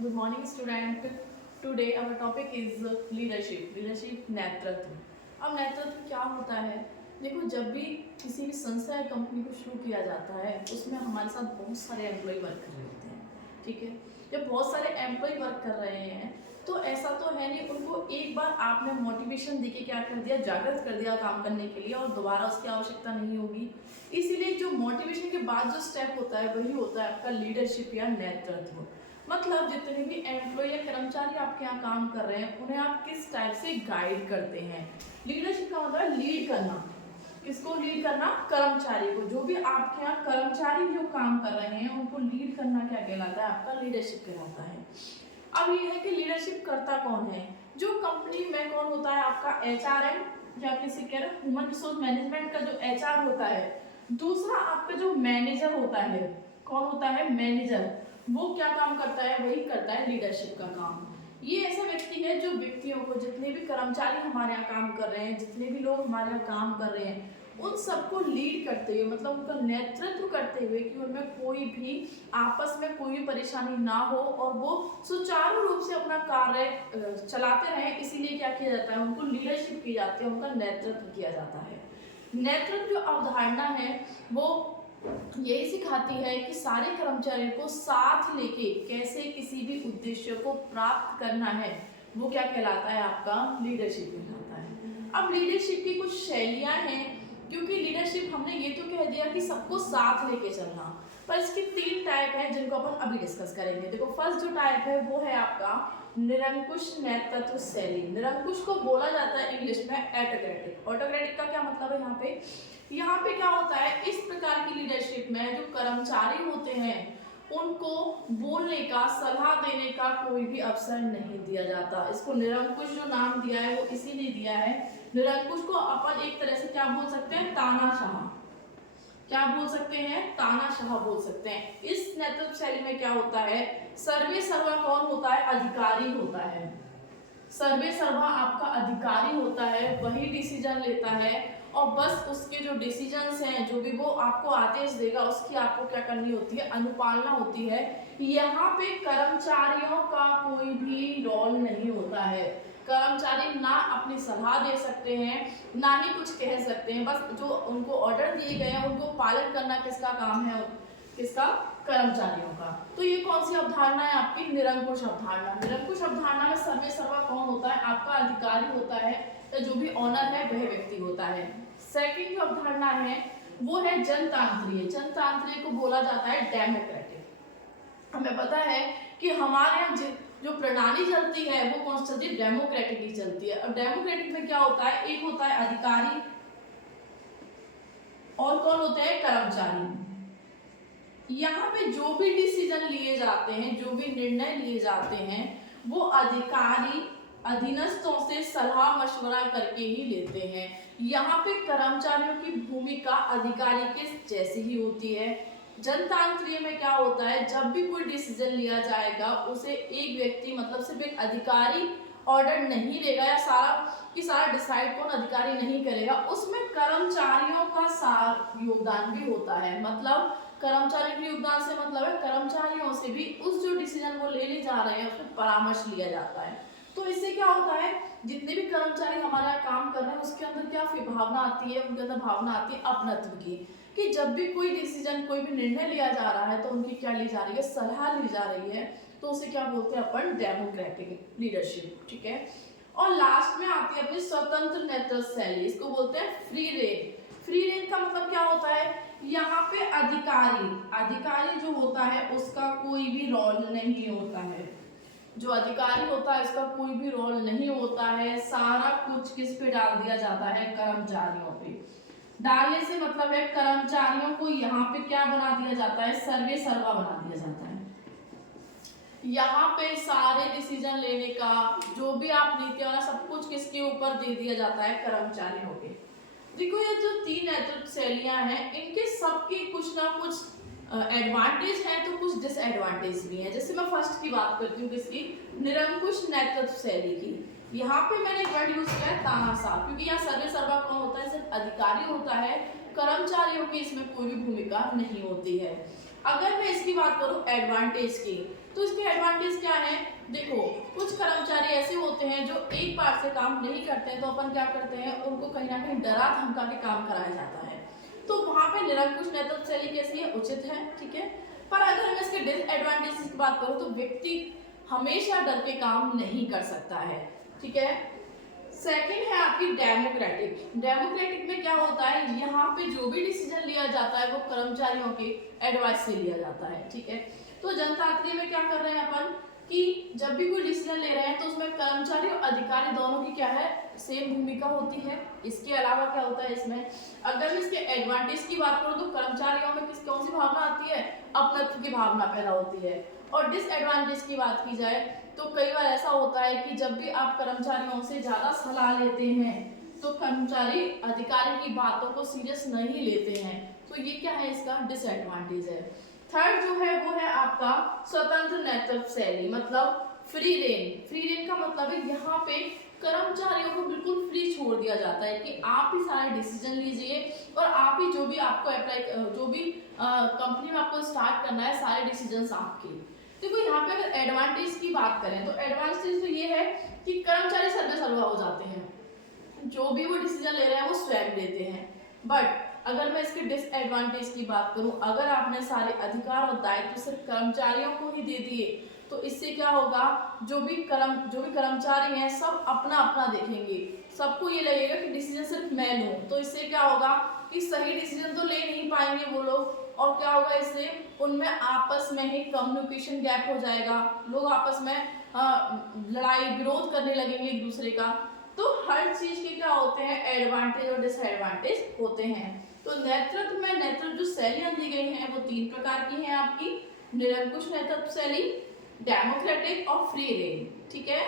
Good morning, student. Today our topic is leadership. Leadership नेतृत्व. अब नेतृत्व क्या होता है? देखो, जब भी किसी भी संस्था या कंपनी को शुरू किया जाता है, उसमें हमारे साथ बहुत सारे एम्प्लॉय वर्क कर रहे होते हैं. ठीक है. जब बहुत सारे एम्प्लॉय वर्क कर रहे हैं, तो ऐसा तो है नहीं उनको एक बार आपने मोटिवेशन देके क्या कर दिया, जागृत कर दिया काम करने के लिए, और दोबारा उसकी आवश्यकता नहीं होगी. इसीलिए जो मोटिवेशन के बाद जो स्टेप होता है वही होता है आपका लीडरशिप या नेतृत्व. मतलब जितने भी एम्प्लॉय या कर्मचारी आपके यहाँ काम कर रहे हैं, उन्हें आप किस टाइप से गाइड करते हैं. लीडरशिप का मतलब लीड करना. किसको लीड करना? कर्मचारी को. जो भी आपके यहाँ कर्मचारी जो काम कर रहे हैं उनको लीड करना क्या कहलाता है? आपका लीडरशिप कहलाता है. अब ये है कि लीडरशिप करता कौन है? जो कंपनी में कौन होता है? आपका HRM या किसी कह रहे ह्यूमन रिसोर्स मैनेजमेंट का जो HR होता है. दूसरा आपका जो मैनेजर होता है, कौन होता है? मैनेजर. वो क्या काम करता है? वही करता है लीडरशिप का काम. ये ऐसा व्यक्ति है जो व्यक्तियों को, जितने भी कर्मचारी हमारे यहाँ काम कर रहे हैं, जितने भी लोग हमारे यहाँ काम कर रहे हैं, उन सबको लीड करते हुए, मतलब उनका नेतृत्व करते हुए कि उनमें कोई भी आपस में कोई भी परेशानी ना हो और वो सुचारू रूप से अपना कार्य चलाते रहें. इसीलिए क्या किया जाता है? उनको लीडरशिप की जाती है, उनका नेतृत्व किया जाता है. नेतृत्व जो अवधारणा है वो यही सिखाती है कि सारे कर्मचारियों को साथ लेके कैसे किसी भी उद्देश्य को प्राप्त करना है. वो क्या कहलाता है? आपका लीडरशिप कहलाता है. अब लीडरशिप की कुछ शैलियां हैं, क्योंकि लीडरशिप हमने ये तो कह दिया कि सबको साथ लेके चलना, पर इसकी 3 टाइप है जिनको अपन अभी डिस्कस करेंगे. देखो, फर्स्ट जो टाइप है वो है आपका निरंकुश नेतृत्व शैली. निरंकुश को बोला जाता है इंग्लिश में ऑटोक्रेटिक. ऑटोक्रेटिक का क्या मतलब है? यहाँ पे क्या होता है? इस प्रकार की लीडरशिप में जो कर्मचारी होते हैं उनको बोलने का, सलाह देने का कोई भी अवसर नहीं दिया जाता. इसको निरंकुश जो नाम दिया है वो इसीलिए दिया है. निरंकुश को अपन एक तरह से क्या बोल सकते हैं? तानाशाह. क्या बोल सकते हैं? तानाशाह बोल सकते हैं. इस नेतृत्व शैली में क्या होता है? सर्वे सर्वा कौन होता है? अधिकारी होता है. सर्वे सर्वा आपका अधिकारी होता है, वही डिसीजन लेता है, और बस उसके जो डिसीजंस हैं, जो भी वो आपको आदेश देगा, उसकी आपको क्या करनी होती है? अनुपालना होती है. यहाँ पे कर्मचारियों का कोई भी रोल नहीं होता है. कर्मचारी ना अपनी सलाह दे सकते हैं, ना ही कुछ कह सकते हैं. बस जो उनको ऑर्डर दिए गए हैं उनको पालन करना किसका काम है? किसका? कर्मचारियों का. तो ये कौन सी अवधारणा है? आपकी निरंकुश अवधारणा. निरंकुश अवधारणा में सर्वे सर्वा कौन होता है? आपका अधिकारी होता है, तो जो भी ऑनर है वह व्यक्ति होता है. सेकंड जो अवधारणा है वो है जनतांत्रिक. जनतांत्रिक को बोला जाता है डेमोक्रेटिक. हमें पता है कि हमारे यहाँ जो प्रणाली चलती है वो कौन सी चलती है? डेमोक्रेटिक ही चलती है. अब डेमोक्रेटिक में क्या होता है? एक होता है अधिकारी और कौन होते हैं? कर्मचारी. यहाँ पे जो भी डिसीजन लिए जाते हैं, जो भी निर्णय लिए जाते हैं, वो अधिकारी अधीनस्थों से सलाह मशवरा करके ही लेते हैं. यहाँ पे कर्मचारियों की भूमिका अधिकारी के जैसी ही होती है. जनतांत्रिक में क्या होता है? जब भी कोई डिसीजन लिया जाएगा उसे एक व्यक्ति, मतलब सिर्फ एक अधिकारी ऑर्डर नहीं लेगा, या सारा डिसाइड कौन? अधिकारी नहीं करेगा. उसमें कर्मचारियों का सारा योगदान भी होता है. मतलब कर्मचारियों के योगदान से मतलब है कर्मचारियों से भी उस जो डिसीजन वो लेने जा रहे हैं उसमें परामर्श लिया जाता है. तो इससे क्या होता है? जितने भी कर्मचारी हमारे यहाँ काम कर रहे हैं उसके अंदर क्या भावना आती है? उनके अंदर भावना आती है अपनत्व की, कि जब भी कोई डिसीजन, कोई भी निर्णय लिया जा रहा है तो उनकी क्या ली जा रही है? सलाह ली जा रही है. तो उसे क्या बोलते हैं अपन? Democratic leadership. ठीक है. और लास्ट में आती है अपनी स्वतंत्र नेतृत्व शैली. इसको बोलते हैं फ्री रेन. फ्री रेन का मतलब क्या होता है? यहाँ पे अधिकारी जो होता है उसका कोई भी रोल नहीं होता है. जो अधिकारी होता है इसका कोई भी रोल नहीं होता है. सारा कुछ किस पे डाल दिया जाता है? कर्मचारियों पे. डालने से मतलब है कर्मचारियों को यहाँ पे क्या बना दिया जाता है? सर्वे सर्वा बना दिया जाता है. यहाँ पे सारे डिसीजन लेने का, जो भी आप नीति वाला सब कुछ किसके ऊपर दे दिया जाता है? कर्मचारियों के. देखो, ये जो 3 नेतृत्व शैलियां हैं इनके सबके कुछ ना कुछ एडवांटेज है तो कुछ डिसएडवांटेज भी हैं. जैसे मैं फर्स्ट की बात करती हूँ, किसकी? निरंकुश नेतृत्व शैली की. यहाँ पे मैंने वर्ड यूज किया है तानाशाह, क्योंकि यहाँ सर्वे सर्वा कौन होता है? सिर्फ अधिकारी होता है. कर्मचारियों की इसमें कोई भी भूमिका नहीं होती है. अगर मैं इसकी बात करूं एडवांटेज की, तो इसके एडवांटेज क्या है? देखो, कुछ कर्मचारी ऐसे होते हैं जो एक बार से काम नहीं करते हैं, तो अपन क्या करते हैं, उनको कहीं ना कहीं डरा धमका के काम कराया जाता है। तो वहां पे निरंकुश नेतृत्व शैली कैसी है? उचित है, ठीक है। पर अगर मैं इसके डिसएडवांटेजेस की बात करूं तो व्यक्ति हमेशा डर के काम नहीं कर सकता है, ठीक है। सेकंड है आपकी डेमोक्रेटिक। डेमोक्रेटिक में क्या होता है, यहाँ पे जो भी डिसीजन लिया जाता है वो कर्मचारियों के एडवाइस से लिया जाता है, ठीक है। तो जनतांत्रिक में क्या कर रहे हैं अपन कि जब भी कोई डिसीजन ले रहे हैं तो उसमें कर्मचारी और अधिकारी दोनों की क्या है, सेम भूमिका होती है। इसके अलावा क्या होता है इसमें, अगर मैं इसके एडवांटेज की बात करूं तो कर्मचारियों में कौन सी भावना आती है? अपनत्व की भावना पैदा होती है। और डिसएडवांटेज की बात की जाए तो कई बार ऐसा होता है कि जब भी आप कर्मचारियों से ज्यादा सलाह लेते हैं तो कर्मचारी अधिकारी की बातों को सीरियस नहीं लेते हैं, तो ये क्या है, इसका डिसएडवांटेज है। थर्ड जो है वो है आपका स्वतंत्र नेतृत्व शैली, मतलब फ्री रेन। फ्री रेन का मतलब है यहाँ पे कर्मचारियों को बिल्कुल फ्री छोड़ दिया जाता है कि आप ही सारे डिसीजन लीजिए और आप ही जो भी आपको अप्लाई, जो भी कंपनी में आपको स्टार्ट करना है, सारे डिसीजन आपके। देखो यहाँ पे अगर एडवांटेज की बात करें तो एडवांटेज तो ये है कि कर्मचारी सर्वे सर्वा हो जाते हैं, जो भी वो डिसीजन ले रहे हैं वो स्वयं लेते हैं। बट अगर मैं इसके डिसएडवांटेज की बात करूं, अगर आपने सारे अधिकार और दायित्व सिर्फ कर्मचारियों को ही दे दिए तो इससे क्या होगा, जो भी कर्मचारी हैं सब अपना अपना देखेंगे, सबको ये लगेगा कि डिसीजन सिर्फ मैं लूं। तो इससे क्या होगा कि सही डिसीजन तो ले नहीं पाएंगे वो लोग, और क्या होगा इससे उनमें आपस में ही कम्युनिकेशन गैप हो जाएगा, लोग आपस में लड़ाई विरोध करने लगेंगे एक दूसरे का। तो हर चीज के क्या होते हैं, एडवांटेज और डिसएडवांटेज होते हैं। तो नेतृत्व जो शैलियां दी गई हैं वो 3 प्रकार की हैं आपकी, निरंकुश नेतृत्व शैली, डेमोक्रेटिक और फ्री रेन, ठीक है।